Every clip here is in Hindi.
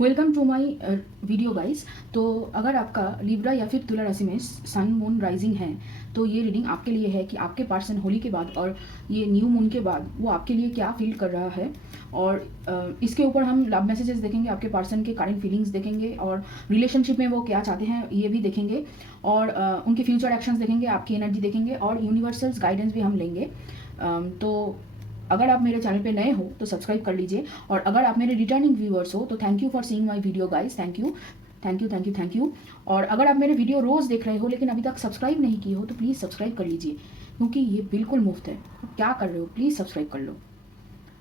Welcome to my video guys. तो अगर आपका लिब्रा या फिर तुला राशि में सन मून राइजिंग है तो ये रीडिंग आपके लिए है कि आपके पर्सन होली के बाद और ये न्यू मून के बाद वो आपके लिए क्या फील कर रहा है। और इसके ऊपर हम लव मैसेजेस देखेंगे, आपके पर्सन के करंट फीलिंग्स देखेंगे और रिलेशनशिप में वो क्या चाहते हैं ये भी देखेंगे और उनके फ्यूचर एक्शंस देखेंगे, आपकी एनर्जी देखेंगे और यूनिवर्सल्स गाइडेंस भी हम लेंगे। तो अगर आप मेरे चैनल पे नए हो तो सब्सक्राइब कर लीजिए और अगर आप मेरे रिटर्निंग व्यूअर्स हो तो thank you for seeing my video guys. Thank you thank you thank you thank you. और अगर आप मेरे वीडियो रोज़ देख रहे हो लेकिन अभी तक सब्सक्राइब नहीं किए हो तो प्लीज़ सब्सक्राइब कर लीजिए, क्योंकि ये बिल्कुल मुफ्त है। तो क्या कर रहे हो, प्लीज़ सब्सक्राइब कर लो।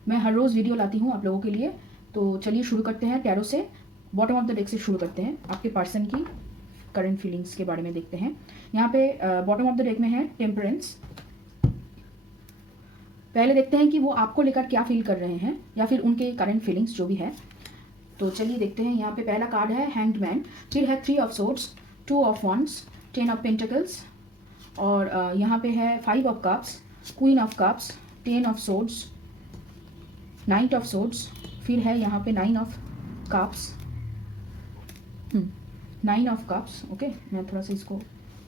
मैं हर रोज़ वीडियो लाती हूँ आप लोगों के लिए। तो चलिए शुरू करते हैं टैरो से, बॉटम ऑफ द डेक से शुरू करते हैं। आपके पर्सन की करंट फीलिंग्स के बारे में देखते हैं। यहाँ पे बॉटम ऑफ द डेक में है टेम्परेंस। पहले देखते हैं कि वो आपको लेकर क्या फील कर रहे हैं या फिर उनके करंट फीलिंग्स जो भी है। तो चलिए देखते हैं। यहाँ पे पहला कार्ड है हैंग्ड मैन, फिर है 3 of swords, 2 of wands, 10 of pentacles और यहाँ पे है 5 of cups, queen of cups, 10 of swords, night of swords, फिर है यहाँ पे 9 of cups, 9 of cups. Okay, मैं थोड़ा सा इसको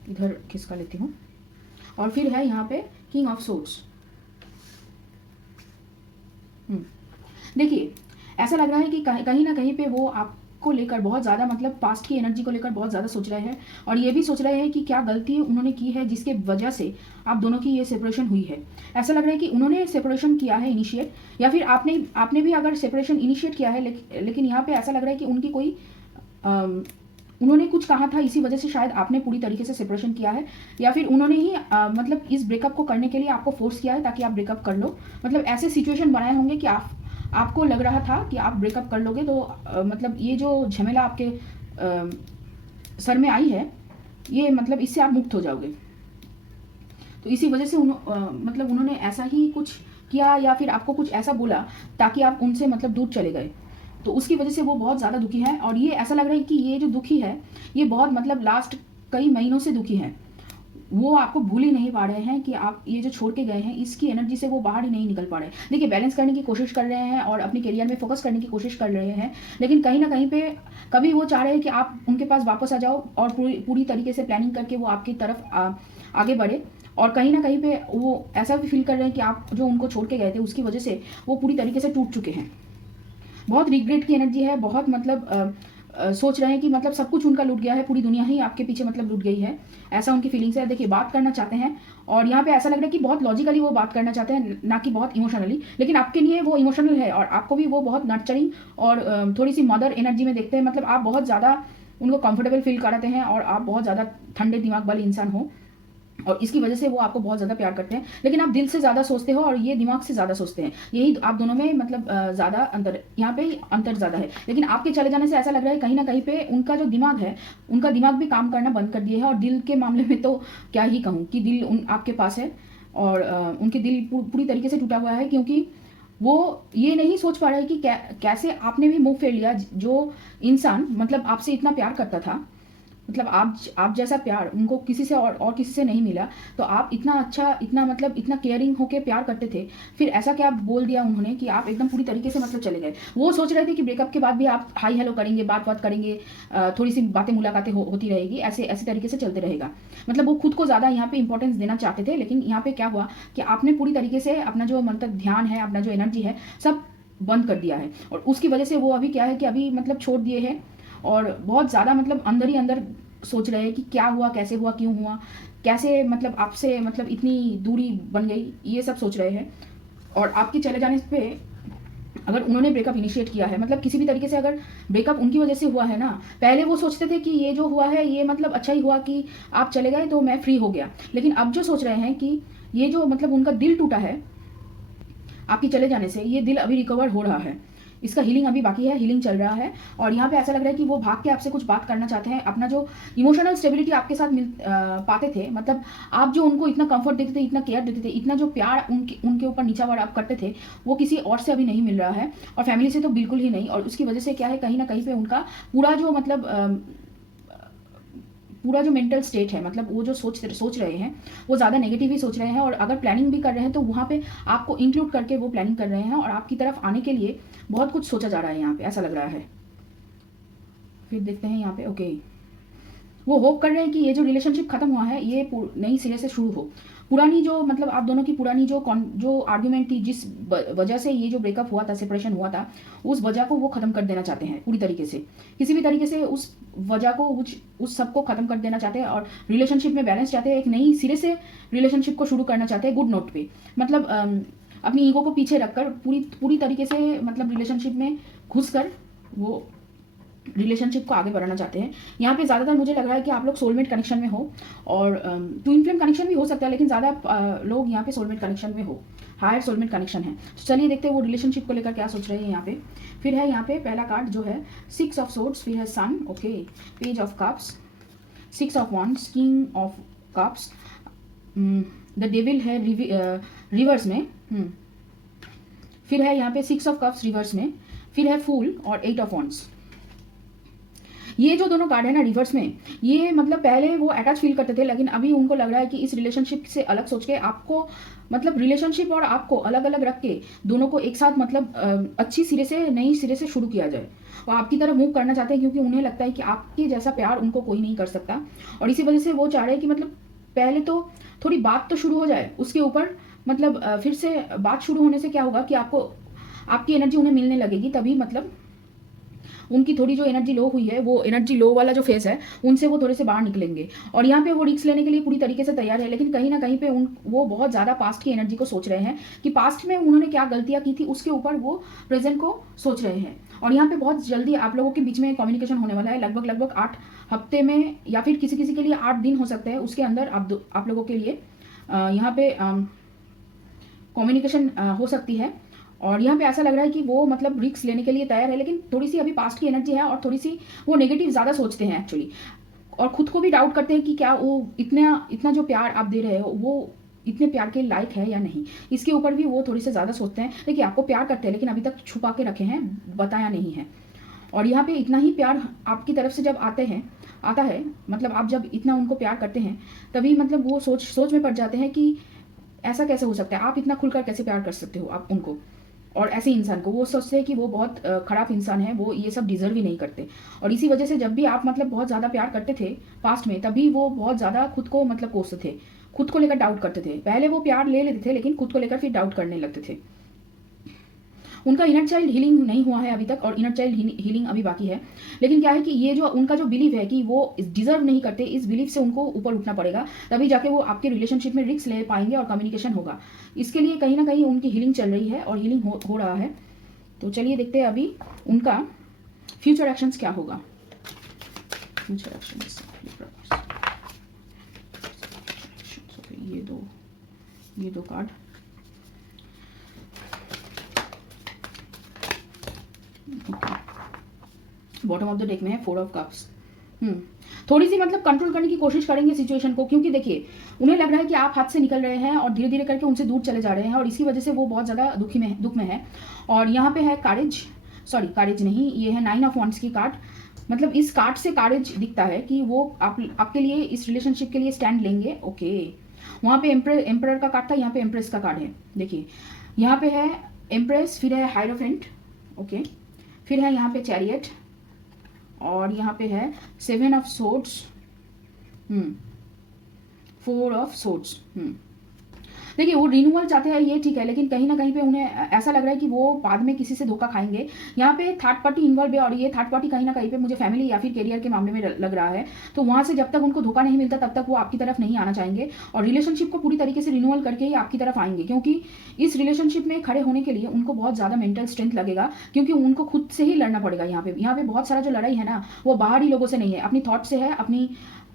इधर खिसका लेती हूँ। और फिर है यहाँ पे किंग ऑफ सोर्ड्स। देखिए, ऐसा लग रहा है कि कहीं ना कहीं पे वो आपको लेकर बहुत ज़्यादा मतलब पास्ट की एनर्जी को लेकर बहुत ज़्यादा सोच रहे हैं और ये भी सोच रहे हैं कि क्या गलती उन्होंने की है जिसके वजह से आप दोनों की ये सेपरेशन हुई है। ऐसा लग रहा है कि उन्होंने सेपरेशन किया है इनिशिएट, या फिर आपने भी अगर सेपरेशन इनिशिएट किया है, लेकिन यहाँ पे ऐसा लग रहा है कि उनकी कोई उन्होंने कुछ कहा था, इसी वजह से शायद आपने पूरी तरीके से सेपरेशन किया है, या फिर उन्होंने ही मतलब इस ब्रेकअप को करने के लिए आपको फोर्स किया है ताकि आप ब्रेकअप कर लो। मतलब ऐसे सिचुएशन बनाए होंगे कि आपको लग रहा था कि आप ब्रेकअप कर लोगे तो मतलब ये जो झमेला आपके सर में आई है ये मतलब इससे आप मुक्त हो जाओगे। तो इसी वजह से मतलब उन्होंने ऐसा ही कुछ किया या फिर आपको कुछ ऐसा बोला ताकि आप उनसे मतलब दूर चले गए। तो उसकी वजह से वो बहुत ज़्यादा दुखी है और ये ऐसा लग रहा है कि ये जो दुखी है ये बहुत मतलब लास्ट कई महीनों से दुखी है। वो आपको भूल ही नहीं पा रहे हैं कि आप ये जो छोड़ के गए हैं इसकी एनर्जी से वो बाहर ही नहीं निकल पा रहे। देखिए, बैलेंस करने की कोशिश कर रहे हैं और अपने करियर में फोकस करने की कोशिश कर रहे हैं, लेकिन कहीं ना कहीं पे कभी वो चाह रहे हैं कि आप उनके पास वापस आ जाओ और पूरी तरीके से प्लानिंग करके वो आपकी तरफ आगे बढ़े। और कहीं ना कहीं पे वो ऐसा भी फील कर रहे हैं कि आप जो उनको छोड़ के गए थे उसकी वजह से वो पूरी तरीके से टूट चुके हैं। बहुत रिग्रेट की एनर्जी है, बहुत मतलब सोच रहे हैं कि मतलब सब कुछ उनका लूट गया है, पूरी दुनिया ही आपके पीछे मतलब लूट गई है, ऐसा उनकी फीलिंग्स है। देखिए, बात करना चाहते हैं और यहाँ पे ऐसा लग रहा है कि बहुत लॉजिकली वो बात करना चाहते हैं, ना कि बहुत इमोशनली, लेकिन आपके लिए वो इमोशनल है और आपको भी वो बहुत नर्चरिंग और थोड़ी सी मदर एनर्जी में देखते हैं। मतलब आप बहुत ज़्यादा उनको कंफर्टेबल फील कराते हैं और आप बहुत ज़्यादा ठंडे दिमाग वाले इंसान हो और इसकी वजह से वो आपको बहुत ज़्यादा प्यार करते हैं, लेकिन आप दिल से ज़्यादा सोचते हो और ये दिमाग से ज़्यादा सोचते हैं। यही आप दोनों में मतलब ज़्यादा अंतर, यहाँ पे अंतर ज़्यादा है। लेकिन आपके चले जाने से ऐसा लग रहा है कहीं ना कहीं पे उनका जो दिमाग है, उनका दिमाग भी काम करना बंद कर दिया है। और दिल के मामले में तो क्या ही कहूँ कि दिल आपके पास है और उनके दिल पूरी तरीके से टूटा हुआ है, क्योंकि वो ये नहीं सोच पा रहे कि कैसे आपने भी मुँह फेर लिया। जो इंसान मतलब आपसे इतना प्यार करता था, मतलब आप जैसा प्यार उनको किसी से और किसी से नहीं मिला, तो आप इतना अच्छा, इतना मतलब इतना केयरिंग होके प्यार करते थे, फिर ऐसा क्या बोल दिया उन्होंने कि आप एकदम पूरी तरीके से मतलब चले गए। वो सोच रहे थे कि ब्रेकअप के बाद भी आप हाई हेलो करेंगे, बात करेंगे, थोड़ी सी बातें मुलाकातें होती रहेगी, ऐसे तरीके से चलते रहेगा। मतलब वो खुद को ज़्यादा यहाँ पे इंपॉर्टेंस देना चाहते थे, लेकिन यहाँ पे क्या हुआ कि आपने पूरी तरीके से अपना जो मतलब ध्यान है, अपना जो एनर्जी है सब बंद कर दिया है और उसकी वजह से वो अभी क्या है कि अभी मतलब छोड़ दिए हैं और बहुत ज़्यादा मतलब अंदर ही अंदर सोच रहे हैं कि क्या हुआ, कैसे हुआ, क्यों हुआ, कैसे मतलब आपसे मतलब इतनी दूरी बन गई, ये सब सोच रहे हैं। और आपके चले जाने पे अगर उन्होंने ब्रेकअप इनिशिएट किया है, मतलब किसी भी तरीके से अगर ब्रेकअप उनकी वजह से हुआ है ना, पहले वो सोचते थे कि ये जो हुआ है ये मतलब अच्छा ही हुआ कि आप चले गए तो मैं फ्री हो गया, लेकिन अब जो सोच रहे हैं कि ये जो मतलब उनका दिल टूटा है आपके चले जाने से, ये दिल अभी रिकवर हो रहा है, इसका हीलिंग अभी बाकी है, हीलिंग चल रहा है। और यहाँ पे ऐसा लग रहा है कि वो भाग के आपसे कुछ बात करना चाहते हैं। अपना जो इमोशनल स्टेबिलिटी आपके साथ पाते थे, मतलब आप जो उनको इतना कंफर्ट देते थे, इतना केयर देते थे, इतना जो प्यार उनके ऊपर नीचावार आप करते थे, वो किसी और से अभी नहीं मिल रहा है और फैमिली से तो बिल्कुल ही नहीं। और उसकी वजह से क्या है, कहीं ना कहीं पे उनका पूरा जो मतलब पूरा जो मेंटल स्टेट है, मतलब वो जो सोच रहे हैं वो ज़्यादा नेगेटिव ही सोच रहे हैं। और अगर प्लानिंग भी कर रहे हैं तो वहाँ पे आपको इंक्लूड करके वो प्लानिंग कर रहे हैं और आपकी तरफ आने के लिए बहुत कुछ सोचा जा रहा है यहाँ पे, ऐसा लग रहा है। फिर देखते हैं यहाँ पे, ओके, वो होप कर रहे हैं कि ये जो रिलेशनशिप खत्म हुआ है ये नई सिरे से शुरू हो। पुरानी जो मतलब आप दोनों की पुरानी जो आर्ग्यूमेंट थी, जिस वजह से ये जो ब्रेकअप हुआ था, सेपरेशन हुआ था, उस वजह को वो खत्म कर देना चाहते हैं पूरी तरीके से। किसी भी तरीके से उस वजह को उस सब को खत्म कर देना चाहते हैं और रिलेशनशिप में बैलेंस चाहते हैं, एक नई सिरे से रिलेशनशिप को शुरू करना चाहते हैं गुड नोट पे। मतलब अपनी ईगो को पीछे रखकर पूरी तरीके से मतलब रिलेशनशिप में घुस कर वो रिलेशनशिप को आगे बढ़ाना चाहते हैं। यहाँ पे ज़्यादातर मुझे लग रहा है कि आप लोग सोलमेट कनेक्शन में हो, और ट्विन फ्लेम कनेक्शन भी हो सकता है, लेकिन ज़्यादा लोग यहाँ पे सोलमेट कनेक्शन में हो, हायर सोलमेट कनेक्शन है। तो चलिए देखते हैं वो रिलेशनशिप को लेकर क्या सोच रहे हैं यहाँ पे। फिर है यहाँ पे पहला कार्ड जो है 6 ऑफ सोर्ड्स, फिर है sun, okay, page of cups, 6 of wands, king of cups, the devil है रिवर्स में, फिर है यहाँ पे 6 ऑफ कप्स रिवर्स में, फिर है फूल और 8 ऑफ वॉन्ड्स। ये जो दोनों कार्ड है ना रिवर्स में, ये मतलब पहले वो अटैच फील करते थे, लेकिन अभी उनको लग रहा है कि इस रिलेशनशिप से अलग सोच के आपको मतलब रिलेशनशिप और आपको अलग अलग रख के दोनों को एक साथ मतलब अच्छी सिरे से नई सिरे से शुरू किया जाए। वो आपकी तरफ मूव करना चाहते हैं क्योंकि उन्हें लगता है कि आपके जैसा प्यार उनको कोई नहीं कर सकता, और इसी वजह से वो चाह रहे हैं कि मतलब पहले तो थोड़ी बात तो शुरू हो जाए, उसके ऊपर मतलब फिर से बात शुरू होने से क्या होगा कि आपकी एनर्जी उन्हें मिलने लगेगी, तभी मतलब उनकी थोड़ी जो एनर्जी लो हुई है, वो एनर्जी लो वाला जो फेस है, उनसे वो थोड़े से बाहर निकलेंगे। और यहाँ पे वो रिस्क लेने के लिए पूरी तरीके से तैयार है, लेकिन कहीं ना कहीं पे वो बहुत ज़्यादा पास्ट की एनर्जी को सोच रहे हैं कि पास्ट में उन्होंने क्या गलतियाँ की थी, उसके ऊपर वो प्रेजेंट को सोच रहे हैं। और यहाँ पे बहुत जल्दी आप लोगों के बीच में कम्युनिकेशन होने वाला है, लगभग 8 हफ्ते में, या फिर किसी किसी के लिए 8 दिन हो सकते हैं, उसके अंदर आप लोगों के लिए यहाँ पे कम्युनिकेशन हो सकती है। और यहाँ पे ऐसा लग रहा है कि वो मतलब रिस्क लेने के लिए तैयार है, लेकिन थोड़ी सी अभी पास्ट की एनर्जी है और थोड़ी सी वो नेगेटिव ज़्यादा सोचते हैं एक्चुअली, और खुद को भी डाउट करते हैं कि क्या वो इतना जो प्यार आप दे रहे हो वो इतने प्यार के लायक है या नहीं। इसके ऊपर भी वो थोड़ी से ज़्यादा सोचते हैं। देखिए, आपको प्यार करते हैं लेकिन अभी तक छुपा के रखे हैं, बताया नहीं है। और यहाँ पे इतना ही प्यार आपकी तरफ से जब आता है मतलब आप जब इतना उनको प्यार करते हैं, तभी मतलब वो सोच में पड़ जाते हैं कि ऐसा कैसे हो सकता है, आप इतना खुलकर कैसे प्यार कर सकते हो आप उनको। और ऐसे इंसान को वो सोचते हैं कि वो बहुत खराब इंसान है, वो ये सब डिजर्व ही नहीं करते। और इसी वजह से जब भी आप मतलब बहुत ज़्यादा प्यार करते थे पास्ट में, तभी वो बहुत ज़्यादा खुद को मतलब कोसते थे, खुद को लेकर डाउट करते थे। पहले वो प्यार ले लेते थे, लेकिन खुद को लेकर फिर डाउट करने लगते थे। उनका इनर चाइल्ड हीलिंग नहीं हुआ है अभी तक, और इनर चाइल्ड हीलिंग अभी बाकी है। लेकिन क्या है कि ये जो उनका जो बिलीव है कि वो डिजर्व नहीं करते, इस बिलीव से उनको ऊपर उठना पड़ेगा, तभी जाके वो आपके रिलेशनशिप में रिस्क ले पाएंगे और कम्युनिकेशन होगा। इसके लिए कहीं ना कहीं उनकी हीलिंग चल रही है और हीलिंग हो रहा है। तो चलिए देखते हैं अभी उनका फ्यूचर एक्शंस क्या होगा। फ्यूचर एक्शंस, ये दो card, bottom of the deck में है 4 ऑफ कप्स। थोड़ी सी मतलब कंट्रोल करने की कोशिश करेंगे सिचुएशन को, क्योंकि देखिए उन्हें लग रहा है कि आप हाथ से निकल रहे हैं और धीरे धीरे करके उनसे दूर चले जा रहे हैं, और इसी वजह से वो बहुत ज़्यादा दुख में है। और यहाँ पे है कारेज नहीं, ये है 9 ऑफ वॉन्ड्स की कार्ड। मतलब इस कार्ड से कारेज दिखता है कि वो आपके लिए इस रिलेशनशिप के लिए स्टैंड लेंगे। ओके, वहाँ पे एम्परर का कार्ड था, यहाँ पे एम्प्रेस का कार्ड है। देखिए यहाँ पे है एम्प्रेस, फिर है हायरोफेंट, ओके, फिर है यहाँ पे चैरियट, और यहाँ पे है 7 ऑफ सोर्ड्स, 4 ऑफ सोर्ड्स। देखिए वो रिन्यूअल चाहते हैं, ये ठीक है, लेकिन कहीं ना कहीं पे उन्हें ऐसा लग रहा है कि वो बाद में किसी से धोखा खाएंगे। यहाँ पे थर्ड पार्टी इन्वॉल्व है, और ये थर्ड पार्टी कहीं ना कहीं पे मुझे फैमिली या फिर करियर के मामले में लग रहा है। तो वहाँ से जब तक उनको धोखा नहीं मिलता तब तक वो आपकी तरफ नहीं आना चाहेंगे, और रिलेशनशिप को पूरी तरीके से रिन्यूअल करके ही आपकी तरफ आएंगे, क्योंकि इस रिलेशनशिप में खड़े होने के लिए उनको बहुत ज़्यादा मेंटल स्ट्रेंथ लगेगा, क्योंकि उनको खुद से ही लड़ना पड़ेगा। यहाँ पे बहुत सारा जो लड़ाई है ना, वो बाहरी लोगों से नहीं है, अपनी थॉट से है,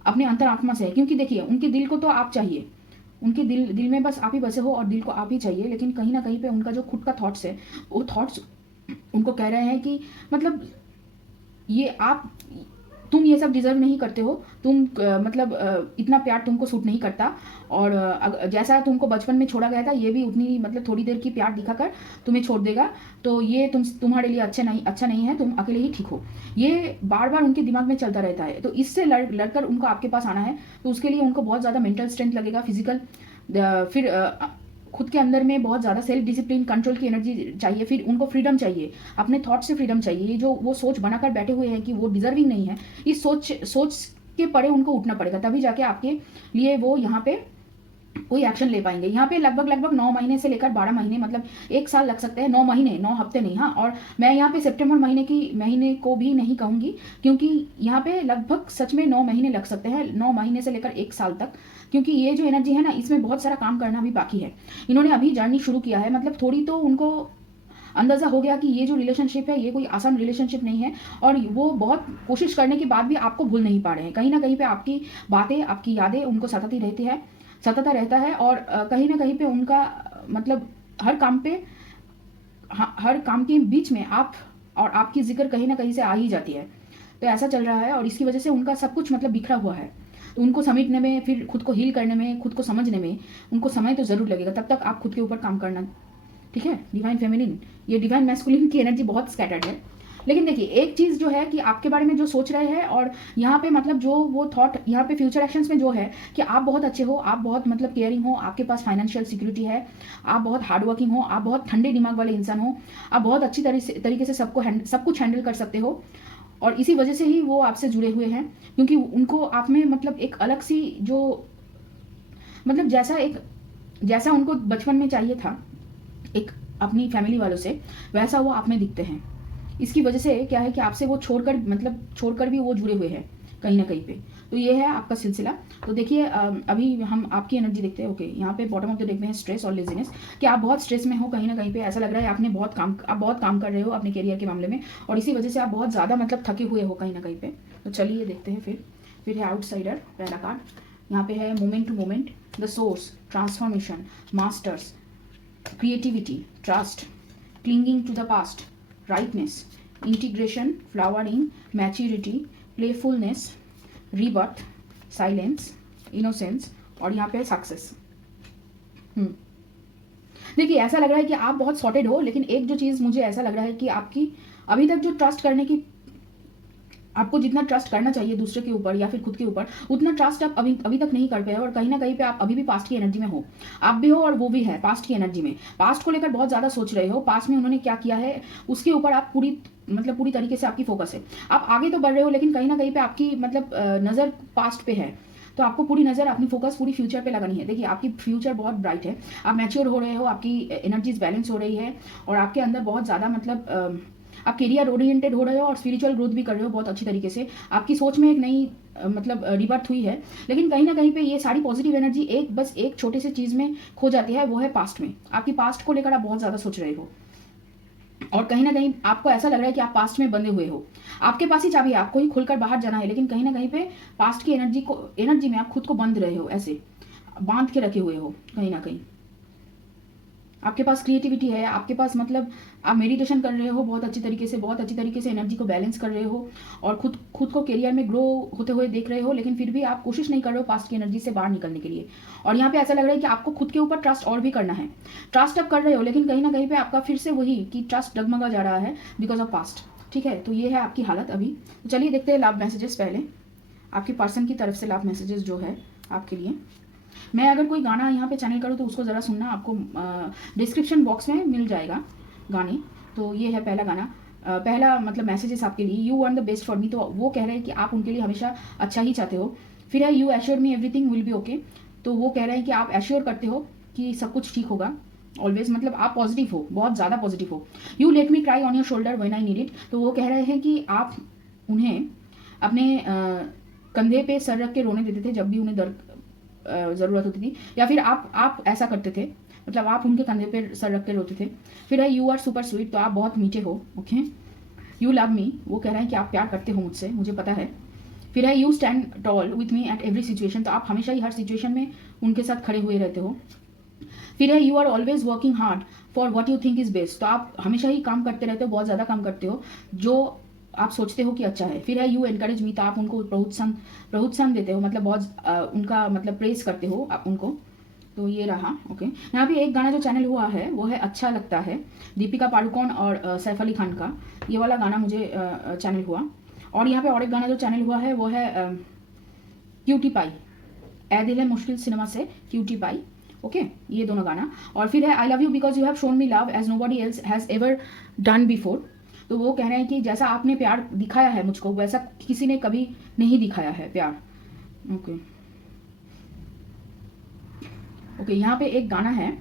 अपने अंतरात्मा से है। क्योंकि देखिए उनके दिल को तो आप चाहिए, उनके दिल में बस आप ही बसे हो और दिल को आप ही चाहिए, लेकिन कहीं ना कहीं पे उनका जो खुद का थॉट्स है, वो थॉट्स उनको कह रहे हैं कि मतलब तुम ये सब डिजर्व नहीं करते हो, तुम मतलब इतना प्यार तुमको सूट नहीं करता, और जैसा तुमको बचपन में छोड़ा गया था, ये भी उतनी मतलब थोड़ी देर की प्यार दिखाकर तुम्हें छोड़ देगा। तो ये तुम्हारे लिए अच्छा नहीं है, तुम अकेले ही ठीक हो। ये बार बार उनके दिमाग में चलता रहता है। तो इससे लड़कर उनको आपके पास आना है, तो उसके लिए उनको बहुत ज़्यादा मेंटल स्ट्रेंथ लगेगा, फिजिकल, फिर खुद के अंदर में बहुत ज़्यादा सेल्फ डिसिप्लिन, कंट्रोल की एनर्जी चाहिए। फिर उनको फ्रीडम चाहिए, अपने थॉट से फ्रीडम चाहिए। ये जो वो सोच बनाकर बैठे हुए हैं कि वो डिजर्विंग नहीं है, इस सोच के परे उनको उठना पड़ेगा, तभी जाके आपके लिए वो यहाँ पे कोई एक्शन ले पाएंगे। यहाँ पे लगभग 9 महीने से लेकर 12 महीने, मतलब 1 साल लग सकते हैं। 9 महीने, 9 हफ्ते नहीं। हाँ, और मैं यहाँ पे सितंबर महीने को भी नहीं कहूँगी, क्योंकि यहाँ पे लगभग सच में 9 महीने लग सकते हैं, 9 महीने से लेकर 1 साल तक, क्योंकि ये जो एनर्जी है ना, इसमें बहुत सारा काम करना भी बाकी है। इन्होंने अभी जर्नी शुरू किया है, मतलब थोड़ी तो उनको अंदाज़ा हो गया कि ये जो रिलेशनशिप है ये कोई आसान रिलेशनशिप नहीं है, और वो बहुत कोशिश करने के बाद भी आपको भूल नहीं पा रहे हैं। कहीं ना कहीं पे आपकी बातें, आपकी यादें उनको सताता रहता है, और कहीं ना कहीं पे उनका मतलब हर काम के बीच में आप और आपकी जिक्र कहीं ना कहीं से आ ही जाती है। तो ऐसा चल रहा है, और इसकी वजह से उनका सब कुछ मतलब बिखरा हुआ है। तो उनको समेटने में, फिर खुद को हील करने में, खुद को समझने में उनको समय तो ज़रूर लगेगा। तब तक आप खुद के ऊपर काम करना, ठीक है। डिवाइन फेमिनिन, ये डिवाइन मैस्कुलिन की एनर्जी बहुत स्कैटर्ड है। लेकिन देखिए, एक चीज़ जो है कि आपके बारे में जो सोच रहे हैं, और यहाँ पे मतलब जो वो थॉट यहाँ पे फ्यूचर एक्शंस में जो है कि आप बहुत अच्छे हो, आप बहुत मतलब केयरिंग हो, आपके पास फाइनेंशियल सिक्योरिटी है, आप बहुत हार्ड वर्किंग हो, आप बहुत ठंडे दिमाग वाले इंसान हो, आप बहुत अच्छी तरीके से सब कुछ हैंडल कर सकते हो, और इसी वजह से ही वो आपसे जुड़े हुए हैं। क्योंकि उनको आप में मतलब एक अलग सी जो मतलब जैसा उनको बचपन में चाहिए था एक अपनी फैमिली वालों से, वैसा वो आप में दिखते हैं। इसकी वजह से क्या है कि आपसे वो छोड़कर भी वो जुड़े हुए हैं कहीं ना कहीं पे। तो ये है आपका सिलसिला। तो देखिए, अभी हम आपकी एनर्जी देखते हैं। ओके, यहाँ पे बॉटम ऑफ द डेक में है स्ट्रेस और लेजीनेस, कि आप बहुत स्ट्रेस में हो कहीं ना कहीं पे। ऐसा लग रहा है आप बहुत काम कर रहे हो अपने करियर के मामले में, और इसी वजह से आप बहुत ज़्यादा मतलब थके हुए हो कहीं ना कहीं पे। तो चलिए देखते हैं। फिर है आउटसाइडर, पहला कार्ड। यहाँ पे है moment to moment, the source, transformation, masters, creativity, trust, clinging to the past, rightness, integration, flowering, maturity, playfulness, rebirth, silence, innocence, और यहाँ पे सक्सेस। देखिए, ऐसा लग रहा है कि आप बहुत सॉर्टेड हो, लेकिन एक जो चीज़ मुझे ऐसा लग रहा है कि आपकी अभी तक जो ट्रस्ट करने की, आपको जितना ट्रस्ट करना चाहिए दूसरे के ऊपर या फिर खुद के ऊपर, उतना ट्रस्ट आप अभी तक नहीं कर पाए, और कहीं ना कहीं पे आप अभी भी पास्ट की एनर्जी में हो। आप भी हो और वो भी है पास्ट की एनर्जी में। पास्ट को लेकर बहुत ज़्यादा सोच रहे हो, पास्ट में उन्होंने क्या किया है उसके ऊपर आप पूरी तरीके से आपकी फोकस है। आप आगे तो बढ़ रहे हो, लेकिन कहीं ना कहीं पे आपकी मतलब नज़र पास्ट पे है। तो आपको पूरी नज़र, अपनी फोकस पूरी फ्यूचर पे लगानी है। देखिए, आपकी फ्यूचर बहुत ब्राइट है, आप मैच्योर हो रहे हो, आपकी एनर्जीज बैलेंस हो रही है, और आपके अंदर बहुत ज़्यादा मतलब आप करियर ओरिएंटेड हो रहे हो और स्पिरिचुअल ग्रोथ भी कर रहे हो बहुत अच्छी तरीके से। आपकी सोच में एक नई मतलब रिबर्थ हुई है। लेकिन कहीं ना कहीं पे ये सारी पॉजिटिव एनर्जी बस एक छोटे से चीज़ में खो जाती है, वो है पास्ट में। आपकी पास्ट को लेकर आप बहुत ज़्यादा सोच रहे हो, और कहीं ना कहीं आपको ऐसा लग रहा है कि आप पास्ट में बंधे हुए हो। आपके पास ही चाबी है, आपको ही खुलकर बाहर जाना है, लेकिन कहीं ना कहीं पे पास्ट की एनर्जी में आप खुद को बंध रहे हो, ऐसे बांध के रखे हुए हो कहीं ना कहीं। आपके पास क्रिएटिविटी है, आपके पास मतलब आप मेडिटेशन कर रहे हो बहुत अच्छी तरीके से एनर्जी को बैलेंस कर रहे हो, और खुद को करियर में ग्रो होते हुए देख रहे हो, लेकिन फिर भी आप कोशिश नहीं कर रहे हो पास्ट की एनर्जी से बाहर निकलने के लिए। और यहाँ पे ऐसा लग रहा है कि आपको खुद के ऊपर ट्रस्ट और भी करना है। ट्रस्ट आप कर रहे हो, लेकिन कहीं ना कहीं पे आपका फिर से वही कि ट्रस्ट डगमगा जा रहा है बिकॉज ऑफ पास्ट। ठीक है, तो ये है आपकी हालत अभी। तो चलिए देखते हैं लव मैसेजेस। पहले आपकी पर्सन की तरफ से लव मैसेजेस जो है आपके लिए। मैं अगर कोई गाना यहाँ पे चैनल करूँ तो उसको ज़रा सुनना, आपको डिस्क्रिप्शन बॉक्स में मिल जाएगा गाने। तो ये है पहला गाना, पहला मतलब मैसेजेस आपके लिए। You want the best for me, तो वो कह रहे हैं कि आप उनके लिए हमेशा अच्छा ही चाहते हो। फिर है you assure me everything will be okay, तो वो कह रहे हैं कि आप एश्योर करते हो कि सब कुछ ठीक होगा ऑलवेज, मतलब आप पॉजिटिव हो, बहुत ज़्यादा पॉजिटिव हो। You let me cry on your shoulder when I need it, तो वो कह रहे हैं कि आप उन्हें अपने कंधे पे सर रख के रोने देते थे जब भी उन्हें ज़रूरत होती थी, या फिर आप ऐसा करते थे, मतलब आप उनके कंधे पे सर रख के रोते थे। फिर है यू आर सुपर स्वीट, तो आप बहुत मीठे हो। ओके, यू लव मी, वो कह रहे हैं कि आप प्यार करते हो मुझसे, मुझे पता है। फिर है you stand toll with me at every situation, तो आप हमेशा ही हर सिचुएशन में उनके साथ खड़े हुए रहते हो। फिर है you are always working hard for what you think is best, तो आप हमेशा ही काम करते रहते हो, बहुत ज़्यादा काम करते हो जो आप सोचते हो कि अच्छा है। फिर है यू एनकरेज मी, तो आप उनको प्रोत्साहन देते हो, मतलब बहुत उनका मतलब प्रेस करते हो आप उनको। तो ये रहा। ओके, यहाँ पे एक गाना जो चैनल हुआ है वो है अच्छा लगता है, दीपिका पाडुकोण और सैफ अली खान का, ये वाला गाना मुझे चैनल हुआ। और यहाँ पे और एक गाना जो चैनल हुआ है वो है क्यूटी पाई, ए दिल है मुश्किल सिनेमा से क्यूटी पाई। ओके ये दोनों गाना। और फिर है I love you because you have shown me love as nobody else has ever done before. तो वो कह रहे हैं कि जैसा आपने प्यार दिखाया है मुझको वैसा किसी ने कभी नहीं दिखाया है प्यार। ओके ओके यहाँ पे एक गाना है,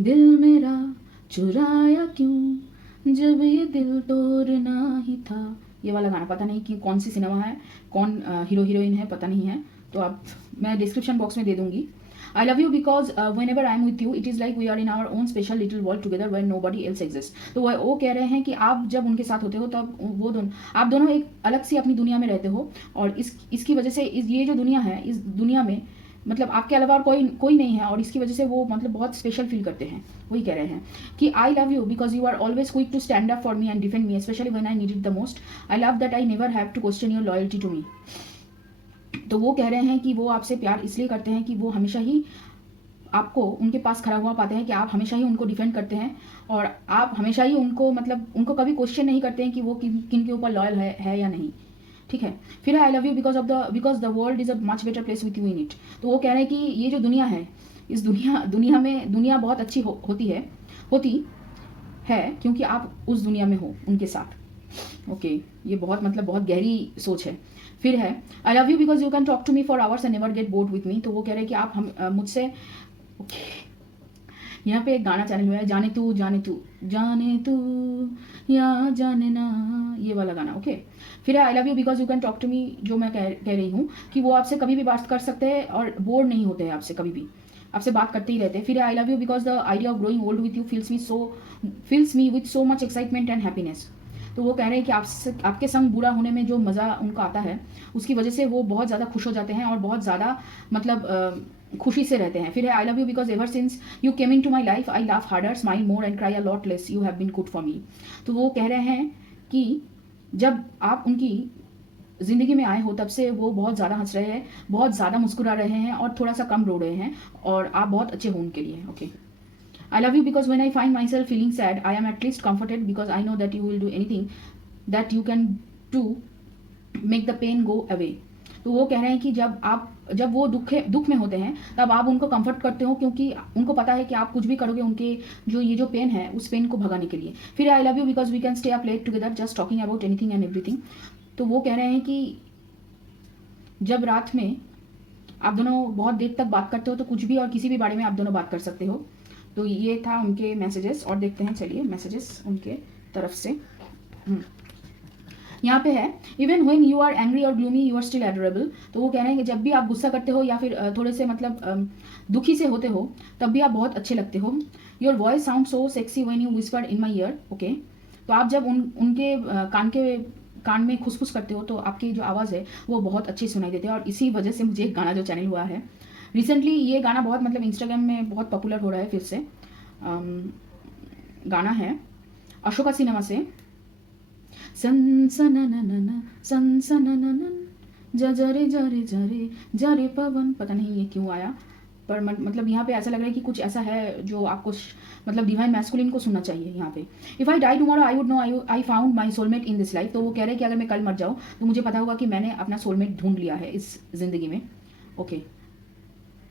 दिल मेरा चुराया क्यों जब ये दिल तोड़ना ही था, ये वाला गाना। पता नहीं कि कौन सी सिनेमा है, कौन हीरो हीरोइन है, पता नहीं है, तो आप मैं डिस्क्रिप्शन बॉक्स में दे दूंगी। I love you because whenever I'm with you, it is like we are in our own special little world together where nobody else exists। तो वो कह रहे हैं कि आप जब उनके साथ होते हो तब वो दोनों आप दोनों एक अलग सी अपनी दुनिया में रहते हो, और इसकी वजह से ये जो दुनिया है, इस दुनिया में मतलब आपके अलावा और कोई नहीं है, और इसकी वजह से वो मतलब बहुत स्पेशल फील करते हैं। वही कह रहे हैं कि I love you because you are always quick to stand up for me and defend me especially when I need it the most. I love that I never have to question your loyalty to me. तो वो कह रहे हैं कि वो आपसे प्यार इसलिए करते हैं कि वो हमेशा ही आपको उनके पास खड़ा हुआ पाते हैं, कि आप हमेशा ही उनको डिफेंड करते हैं, और आप हमेशा ही उनको मतलब उनको कभी क्वेश्चन नहीं करते हैं कि वो किन के ऊपर लॉयल है या नहीं। ठीक है, फिर I love you because the world is a much better place with you in it. तो वो कह रहे हैं कि ये जो दुनिया है, इस दुनिया बहुत अच्छी होती है क्योंकि आप उस दुनिया में हो उनके साथ। ओके ये बहुत बहुत गहरी सोच है। फिर है I love you because you can talk to me for hours and never get bored with me. तो वो कह रहे हैं कि आप मुझसे यहाँ पे एक गाना चैनल हुआ है, जाने तू या जाने ना, ये वाला गाना। ओके फिर I love you because you can talk to me, जो मैं कह रही हूँ कि वो आपसे कभी भी बात कर सकते हैं और बोर नहीं होते हैं आपसे, कभी भी आपसे बात करते ही रहते हैं। फिर I love you because the idea of growing old with you fills me with so much excitement and happiness. तो वो कह रहे हैं कि आपके संग बूढ़ा होने में जो मज़ा उनको आता है उसकी वजह से वो बहुत ज़्यादा खुश हो जाते हैं और बहुत ज़्यादा खुशी से रहते हैं। फिर है I love you because ever since you came into my life I laugh harder smile more and cry a lot less you have been good for me. तो वो कह रहे हैं कि जब आप उनकी ज़िंदगी में आए हो तब से वो बहुत ज़्यादा हंस रहे हैं, बहुत ज़्यादा मुस्कुरा रहे हैं और थोड़ा सा कम रो रहे हैं, और आप बहुत अच्छे हो उनके लिए। Okay I love you because when I find myself feeling sad, I am at least comforted because I know that you will do anything that you can do make the pain go away। तो वो कह रहे हैं कि जब वो दुख में होते हैं तब आप उनको कंफर्ट करते हो, क्योंकि उनको पता है कि आप कुछ भी करोगे उनके जो पेन है उस पेन को भगाने के लिए। फिर I love you because we can stay up late together just talking about anything and everything. तो वो कह रहे हैं कि जब रात में आप दोनों बहुत देर तक बात करते हो तो कुछ भी और किसी भी बारे में आप दोनों बात कर सकते हो। तो ये था उनके मैसेजेस, और देखते हैं चलिए मैसेजेस उनके तरफ से। यहाँ पे है even when you are angry और gloomy you are still adorable. तो वो कह रहे हैं कि जब भी आप गुस्सा करते हो या फिर थोड़े से दुखी से होते हो तब भी आप बहुत अच्छे लगते हो। Your voice sound so sexy when you whispered in my year. Okay तो आप जब उनके कान में खुसफुस करते हो तो आपकी जो आवाज़ है वो बहुत अच्छी सुनाई देती है, और इसी वजह से मुझे एक गाना जो चैनल हुआ है रिसेंटली, ये गाना बहुत इंस्टाग्राम में बहुत पॉपुलर हो रहा है फिर से। गाना है अशोका सिनेमा से सन सनननन सन सनननन जरे जरे जरे जरे पवन। पता नहीं ये क्यों आया, पर यहाँ पे ऐसा लग रहा है कि कुछ ऐसा है जो आपको डिवाइन मैस्कुलिन को सुनना चाहिए यहाँ पे। If I die tomorrow I would know I found my soulmate in this life. तो वो कह रहे हैं कि अगर मैं कल मर जाऊँ तो मुझे पता होगा कि मैंने अपना सोलमेट ढूंढ लिया है इस जिंदगी में। ओके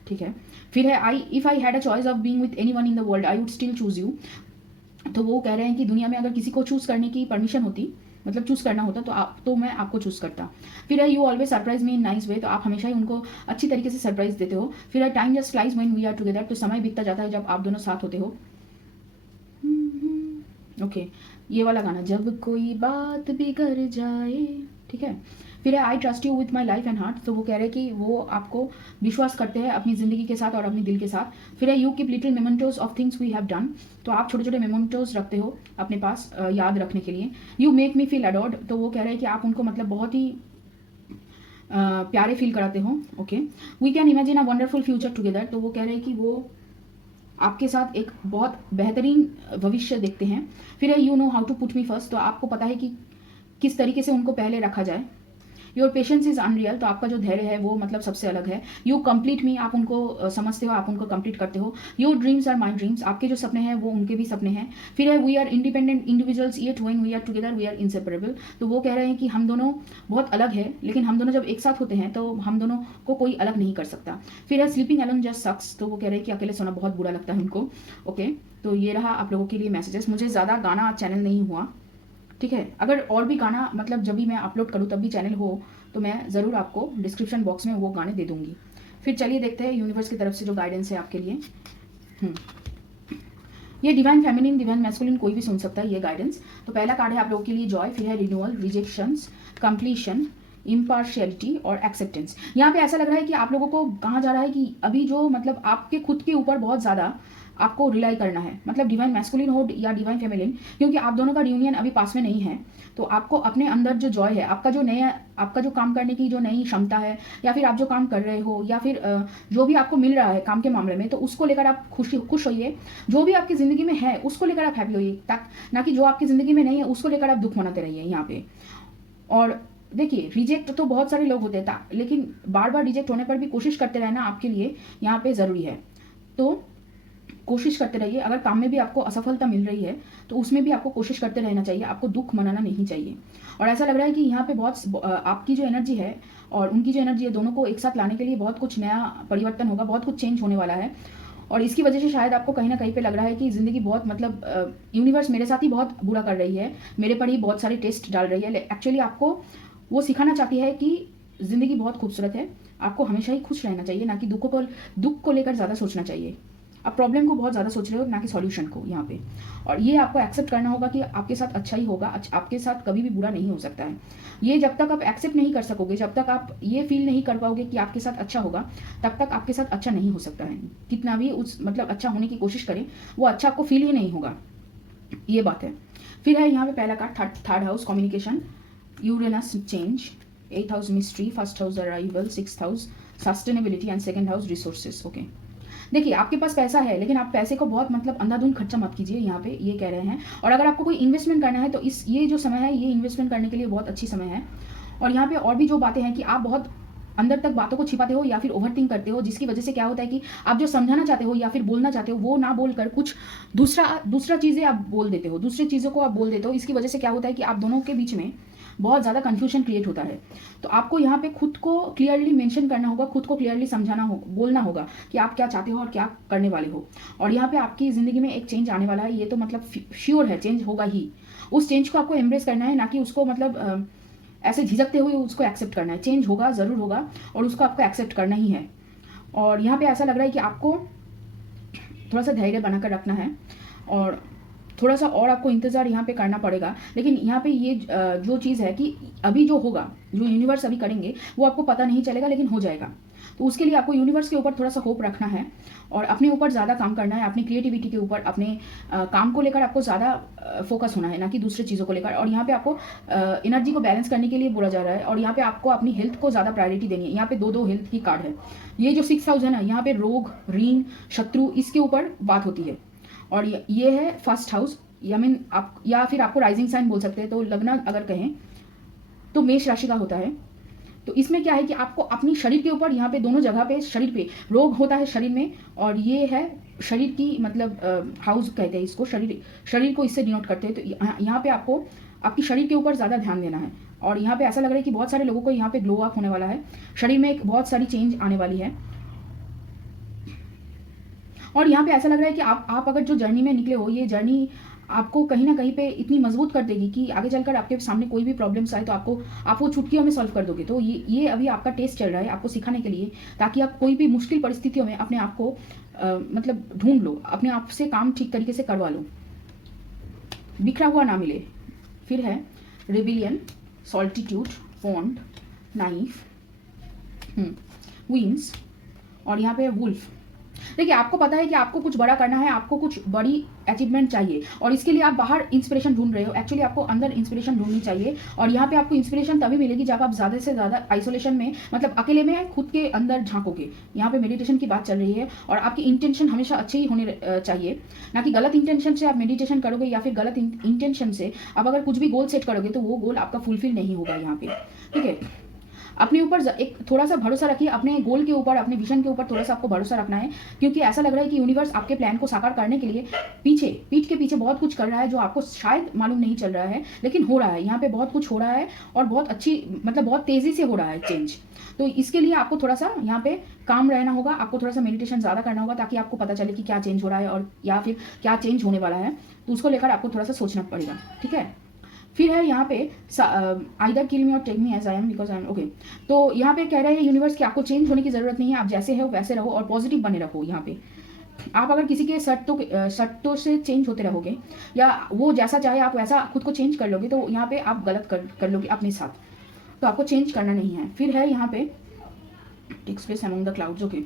ठीक है, फिर है if I had a choice of being with anyone in the world I would still choose you. तो वो कह रहे हैं कि दुनिया में अगर किसी को चूज़ करने की परमिशन होती, चूज़ करना होता तो मैं आपको चूज़ करता। फिर है you always surprise me in nice way. तो आप हमेशा ही उनको अच्छी तरीके से सरप्राइज देते हो। फिर है time just flies when we are together. तो समय बीतता जाता है जब आप दोनों साथ होते हो। ओके ये वाला गाना जब कोई बात बिगड़ जाए। ठीक है, फिर है I trust you with my life and heart. तो वो कह रहे हैं कि वो आपको विश्वास करते हैं अपनी ज़िंदगी के साथ और अपने दिल के साथ। फिर है you keep little mementos of things we have done. तो आप छोटे छोटे मेमेंटोज रखते हो अपने पास याद रखने के लिए। You make me feel adored. तो वो कह रहे हैं कि आप उनको बहुत ही प्यारे फील कराते हो। Okay we can imagine a wonderful future together. तो वो कह रहे हैं कि वो आपके साथ एक बहुत बेहतरीन भविष्य देखते हैं। फिर है you know how to put me first. तो आपको पता है कि किस तरीके से उनको पहले रखा जाए। योर पेशेंस इज अनरियल, तो आपका जो धैर्य है वो मतलब सबसे अलग है। यू कंप्लीट मी, आप उनको समझते हो, आप उनको कंप्लीट करते हो। Your dreams are my dreams, आपके जो सपने हैं वो उनके भी सपने हैं। फिर है we are independent individuals yet when we are together we are inseparable, तो वो कह रहे हैं कि हम दोनों बहुत अलग है, लेकिन हम दोनों जब एक साथ होते हैं तो हम दोनों को कोई अलग नहीं कर सकता। फिर है स्लीपिंग अलोन जस्ट सक्स, तो वो कह रहे हैं कि अकेले सोना बहुत बुरा लगता है उनको। ओके, तो ये रहा आप लोगों के लिए मैसेजेस। मुझे ज़्यादा गाना चैनल नहीं हुआ, ठीक है। अगर और भी गाना मतलब जब भी मैं अपलोड करूँ तब भी चैनल हो तो मैं ज़रूर आपको डिस्क्रिप्शन बॉक्स में वो गाने दे दूंगी। फिर चलिए देखते हैं यूनिवर्स की तरफ से जो गाइडेंस है आपके लिए। ये डिवाइन फेमिनिन, डिवाइन मैस्कुलिन कोई भी सुन सकता है ये गाइडेंस। तो पहला कार्ड है आप लोगों के लिए जॉय, फिर है रिन्यूअल, रिजेक्शंस, कंप्लीशन, इम्पार्शियलिटी और एक्सेप्टेंस। यहाँ पे ऐसा लग रहा है कि आप लोगों को कहा जा रहा है कि अभी जो मतलब आपके खुद के ऊपर बहुत ज़्यादा आपको रिलाई करना है, मतलब डिवाइन मैस्कुलिन हो या डिवाइन फेमिनिन, क्योंकि आप दोनों का रियूनियन अभी पास में नहीं है। तो आपको अपने अंदर जो जॉय है, आपका जो काम करने की जो नई क्षमता है, या फिर आप जो काम कर रहे हो, या फिर जो भी आपको मिल रहा है काम के मामले में, तो उसको लेकर आप खुश होइए। जो भी आपकी ज़िंदगी में है उसको लेकर आप हैप्पी होइए, ना कि जो आपकी ज़िंदगी में नहीं है उसको लेकर आप दुख मनाते रहिए यहाँ पे। और देखिए, रिजेक्ट तो बहुत सारे लोग होते हैं, लेकिन बार बार रिजेक्ट होने पर भी कोशिश करते रहना आपके लिए यहाँ पे ज़रूरी है। तो कोशिश करते रहिए। अगर काम में भी आपको असफलता मिल रही है तो उसमें भी आपको कोशिश करते रहना चाहिए, आपको दुख मनाना नहीं चाहिए। और ऐसा लग रहा है कि यहाँ पे बहुत आपकी जो एनर्जी है और उनकी जो एनर्जी है, दोनों को एक साथ लाने के लिए बहुत कुछ नया परिवर्तन होगा, बहुत कुछ चेंज होने वाला है। और इसकी वजह से शायद आपको कहीं ना कहीं पे लग रहा है कि ज़िंदगी बहुत मतलब यूनिवर्स मेरे साथ ही बहुत बुरा कर रही है, मेरे पर ही बहुत सारे टेस्ट डाल रही है। एक्चुअली आपको वो सिखाना चाहती है कि ज़िंदगी बहुत खूबसूरत है, आपको हमेशा ही खुश रहना चाहिए, ना कि दुख को लेकर ज़्यादा सोचना चाहिए। आप प्रॉब्लम को बहुत ज़्यादा सोच रहे हो, ना कि सॉल्यूशन को यहाँ पे। और ये आपको एक्सेप्ट करना होगा कि आपके साथ अच्छा ही होगा, आपके साथ कभी भी बुरा नहीं हो सकता है। ये जब तक आप एक्सेप्ट नहीं कर सकोगे, जब तक आप ये फील नहीं कर पाओगे कि आपके साथ अच्छा होगा, तब तक आपके साथ अच्छा नहीं हो सकता है। कितना भी उस मतलब अच्छा होने की कोशिश करें, वो अच्छा आपको फील ही नहीं होगा, ये बात है। फिर है यहाँ पे पहला card third house communication, Uranus change, 8th house mystery, 1st house arrival, 6th house sustainability and 2nd house resources. Okay, देखिए आपके पास पैसा है, लेकिन आप पैसे को बहुत मतलब अंधाधुंध खर्चा मत कीजिए, यहाँ पे ये कह रहे हैं। और अगर आपको कोई इन्वेस्टमेंट करना है तो ये जो समय है ये इन्वेस्टमेंट करने के लिए बहुत अच्छी समय है। और यहाँ पे और भी जो बातें हैं कि आप बहुत अंदर तक बातों को छिपाते हो या फिर ओवरथिंक करते हो, जिसकी वजह से क्या होता है कि आप जो समझाना चाहते हो या फिर बोलना चाहते हो वो ना बोलकर कुछ दूसरा चीज़ें आप बोल देते हो, दूसरी चीज़ों को आप बोल देते हो। इसकी वजह से क्या होता है कि आप दोनों के बीच में बहुत ज़्यादा कंफ्यूजन क्रिएट होता है। तो आपको यहाँ पे खुद को क्लियरली मेंशन करना होगा, खुद को क्लियरली समझाना होगा, बोलना होगा कि आप क्या चाहते हो और क्या करने वाले हो। और यहाँ पे आपकी ज़िंदगी में एक चेंज आने वाला है, ये तो मतलब श्योर है, चेंज होगा ही। उस चेंज को आपको एम्ब्रेस करना है, ना कि उसको मतलब ऐसे झिझकते हुए उसको एक्सेप्ट करना है। चेंज होगा, ज़रूर होगा, और उसको आपको एक्सेप्ट करना ही है। और यहाँ पे ऐसा लग रहा है कि आपको थोड़ा सा धैर्य बनाकर रखना है और थोड़ा सा और आपको इंतज़ार यहाँ पे करना पड़ेगा। लेकिन यहाँ पे ये जो चीज़ है कि अभी जो होगा, जो यूनिवर्स अभी करेंगे वो आपको पता नहीं चलेगा, लेकिन हो जाएगा। तो उसके लिए आपको यूनिवर्स के ऊपर थोड़ा सा होप रखना है और अपने ऊपर ज़्यादा काम करना है, अपनी क्रिएटिविटी के ऊपर, अपने काम को लेकर आपको ज़्यादा फोकस होना है, ना कि दूसरे चीज़ों को लेकर। और यहाँ पे आपको एनर्जी को बैलेंस करने के लिए बोला जा रहा है, और यहाँ पे आपको अपनी हेल्थ को ज़्यादा प्रायोरिटी देनी है। यहाँ पे दो हेल्थ की कार्ड है। ये जो 6th हाउस है ना, यहाँ पे रोग, ऋण, शत्रु, इसके ऊपर बात होती है। और ये है 1st हाउस, या फिर आपको राइजिंग साइन बोल सकते हैं। तो लग्न अगर कहें तो मेष राशि का होता है। तो इसमें क्या है कि आपको अपनी शरीर के ऊपर, यहाँ पे दोनों जगह पे शरीर पे रोग होता है शरीर में, और ये है शरीर की मतलब हाउस कहते हैं इसको, शरीर को इससे डिनोट करते हैं। तो यहाँ पे आपको आपकी शरीर के ऊपर ज़्यादा ध्यान देना है। और यहाँ पे ऐसा लग रहा है कि बहुत सारे लोगों को यहाँ पे ग्लो अप होने वाला है, शरीर में एक बहुत सारी चेंज आने वाली है। और यहाँ पे ऐसा लग रहा है कि आप अगर जो जर्नी में निकले हो, ये जर्नी आपको कहीं ना कहीं पे इतनी मजबूत कर देगी कि आगे चलकर आपके सामने कोई भी प्रॉब्लम्स आए तो आप वो चुटकियों में सॉल्व कर दोगे। तो ये अभी आपका टेस्ट चल रहा है आपको सिखाने के लिए, ताकि आप कोई भी मुश्किल परिस्थितियों में अपने आप को मतलब ढूंढ लो, अपने आप से काम ठीक तरीके से करवा लो, बिखरा हुआ ना मिले। फिर है रिबिलियन, सॉल्टिट्यूड, पॉन्ड, नाइफ, विंग्स, और यहाँ पे वुल्फ। देखिए आपको पता है कि आपको कुछ बड़ा करना है, आपको कुछ बड़ी अचीवमेंट चाहिए, और इसके लिए आप बाहर इंस्पिरेशन ढूंढ रहे हो। एक्चुअली आपको अंदर इंस्पिरेशन ढूंढनी चाहिए, और यहाँ पे आपको इंस्पिरेशन तभी मिलेगी जब आप ज़्यादा से ज़्यादा आइसोलेशन में, मतलब अकेले में खुद के अंदर झांकोगे। यहाँ पे मेडिटेशन की बात चल रही है, और आपकी इंटेंशन हमेशा अच्छे ही होने चाहिए, ना कि गलत इंटेंशन से आप मेडिटेशन करोगे या फिर गलत इंटेंशन से आप अगर कुछ भी गोल सेट करोगे तो वो गोल आपका फुलफिल नहीं होगा यहाँ पे, ठीक है। अपने ऊपर एक थोड़ा सा भरोसा रखिए, अपने गोल के ऊपर, अपने विजन के ऊपर थोड़ा सा आपको भरोसा रखना है, क्योंकि ऐसा लग रहा है कि यूनिवर्स आपके प्लान को साकार करने के लिए पीठ के पीछे बहुत कुछ कर रहा है, जो आपको शायद मालूम नहीं चल रहा है, लेकिन हो रहा है। यहाँ पे बहुत कुछ हो रहा है और बहुत अच्छी मतलब बहुत तेज़ी से हो रहा है चेंज। तो इसके लिए आपको थोड़ा सा यहाँ पे काम रहना होगा, आपको थोड़ा सा मेडिटेशन ज़्यादा करना होगा, ताकि आपको पता चले कि क्या चेंज हो रहा है और या फिर क्या चेंज होने वाला है। तो उसको लेकर आपको थोड़ा सा सोचना पड़ेगा, ठीक है। फिर है यहाँ पे either kill me or take me as I am because I am okay. तो यहाँ पे कह रहे हैं यूनिवर्स कि आपको चेंज होने की ज़रूरत नहीं है, आप जैसे हो वैसे रहो और पॉजिटिव बने रहो। यहाँ पे आप अगर किसी के शर्तों से चेंज होते रहोगे या वो जैसा चाहे आप वैसा खुद को चेंज कर लोगे, तो यहाँ पे आप गलत कर लोगे अपने साथ, तो आपको चेंज करना नहीं है। फिर है यहाँ पे takes place among the clouds, okay.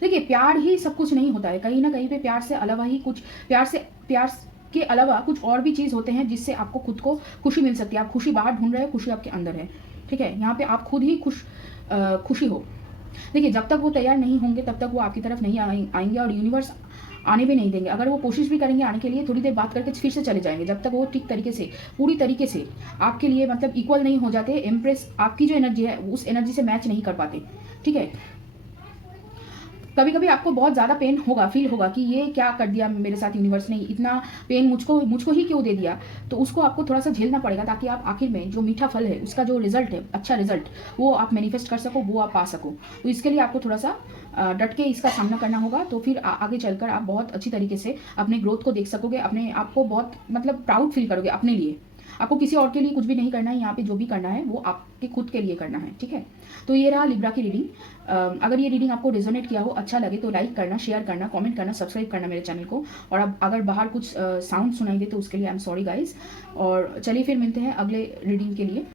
देखिए, प्यार ही सब कुछ नहीं होता है, कहीं ना कहीं पे प्यार से अलावा ही कुछ, प्यार के अलावा कुछ और भी चीज़ होते हैं जिससे आपको खुद को खुशी मिल सकती है। आप खुशी बाहर ढूंढ रहे हो, खुशी आपके अंदर है, ठीक है। यहाँ पे आप खुद ही खुशी हो। देखिए, जब तक वो तैयार नहीं होंगे तब तक वो आपकी तरफ नहीं आएंगे और यूनिवर्स आने भी नहीं देंगे। अगर वो कोशिश भी करेंगे आने के लिए, थोड़ी देर बात करके फिर से चले जाएंगे, जब तक वो ठीक तरीके से, पूरी तरीके से आपके लिए मतलब इक्वल नहीं हो जाते। एम्प्रेस आपकी जो एनर्जी है उस एनर्जी से मैच नहीं कर पाते, ठीक है। कभी कभी आपको बहुत ज़्यादा पेन होगा, फील होगा कि ये क्या कर दिया मेरे साथ यूनिवर्स ने, इतना पेन मुझको ही क्यों दे दिया। तो उसको आपको थोड़ा सा झेलना पड़ेगा, ताकि आप आखिर में जो मीठा फल है, उसका जो रिजल्ट है, अच्छा रिजल्ट, वो आप मैनिफेस्ट कर सको, वो आप पा सको। तो इसके लिए आपको थोड़ा सा डट के इसका सामना करना होगा। तो फिर आगे चलकर आप बहुत अच्छी तरीके से अपने ग्रोथ को देख सकोगे, अपने आप को बहुत मतलब प्राउड फील करोगे अपने लिए। आपको किसी और के लिए कुछ भी नहीं करना है, यहाँ पे जो भी करना है वो आपके खुद के लिए करना है, ठीक है। तो ये रहा लिब्रा की रीडिंग। अगर ये रीडिंग आपको रेजोनेट किया हो, अच्छा लगे तो लाइक करना, शेयर करना, कमेंट करना, सब्सक्राइब करना मेरे चैनल को। और अब अगर बाहर कुछ साउंड सुनाई दे तो उसके लिए आई एम सॉरी गाइज। और चलिए फिर मिलते हैं अगले रीडिंग के लिए।